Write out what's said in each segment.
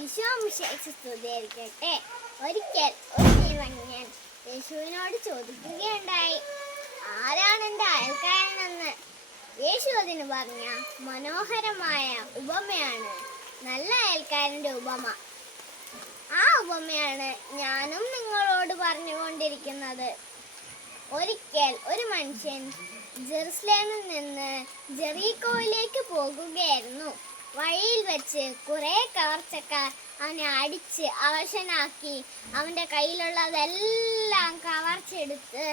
ഈശോ സ്തുതിയായിരിക്കട്ടെ. ഒരിക്കൽ ഒരു നിറഞ്ഞൻ യേശുവിനോട് ചോദിക്കുകയുണ്ടായി, ആരാണ് എൻ്റെ അയൽക്കാരനെന്ന്. യേശു അതിന് പറഞ്ഞ മനോഹരമായ ഉപമയാണ് നല്ല അയൽക്കാരൻ്റെ ഉപമ. ആ ഉപമയാണ് ഞാനും നിങ്ങളോട് പറഞ്ഞുകൊണ്ടിരിക്കുന്നത്. ഒരിക്കൽ ഒരു മനുഷ്യൻ ജെറുസലേമിൽ നിന്ന് ജെറീക്കോയിലേക്ക് പോകുകയായിരുന്നു. വഴിയിൽ വെച്ച് കുറെ കവർച്ചക്കാർ അവനെ അടിച്ച് അവശനാക്കി അവൻ്റെ കയ്യിലുള്ളതെല്ലാം കവർച്ചെടുത്ത്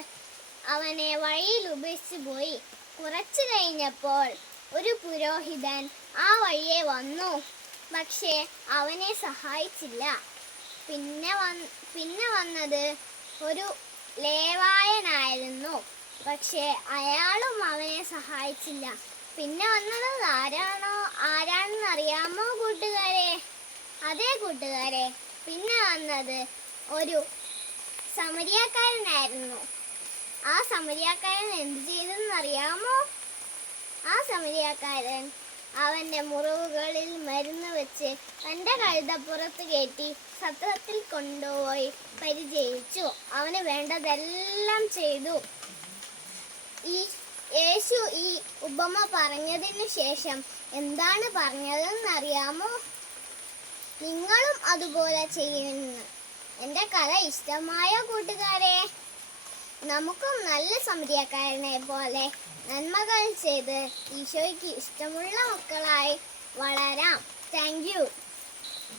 അവനെ വഴിയിൽ ഉപേക്ഷിച്ചു പോയി. കുറച്ചു കഴിഞ്ഞപ്പോൾ ഒരു പുരോഹിതൻ ആ വഴിയെ വന്നു. പക്ഷേ അവനെ സഹായിച്ചില്ല. പിന്നെ വന്നത് ഒരു ലേവായനായിരുന്നു. പക്ഷേ അയാളും അവനെ സഹായിച്ചില്ല. പിന്നെ വന്നത് ആരാണെന്ന് അറിയാമോ കൂട്ടുകാരെ? അതേ കൂട്ടുകാരെ, പിന്നെ വന്നത് ഒരു സമരിയാക്കാരനായിരുന്നു. ആ സമരിയാക്കാരൻ എന്ത് ചെയ്തെന്ന് അറിയാമോ? ആ സമരിയാക്കാരൻ അവൻ്റെ മുറിവുകളിൽ മരുന്ന് വെച്ച് തൻ്റെ കഴുതപ്പുറത്ത് കയറ്റി സത്രത്തിൽ കൊണ്ടുപോയി പരിചരിച്ചു. അവന് വേണ്ടതെല്ലാം ചെയ്തു. യേശു ഈ ഉപമ പറഞ്ഞതിന് ശേഷം എന്താണ് പറഞ്ഞതെന്നറിയാമോ? നിങ്ങളും അതുപോലെ ചെയ്യുമെന്ന്. എൻ്റെ കഥ ഇഷ്ടമായ കൂട്ടുകാരെ, നമുക്കും നല്ല സമരിയാക്കാരനെ പോലെ നന്മകൾ ചെയ്ത് ഈശോയ്ക്ക് ഇഷ്ടമുള്ള മക്കളായി വളരാം. Thank you.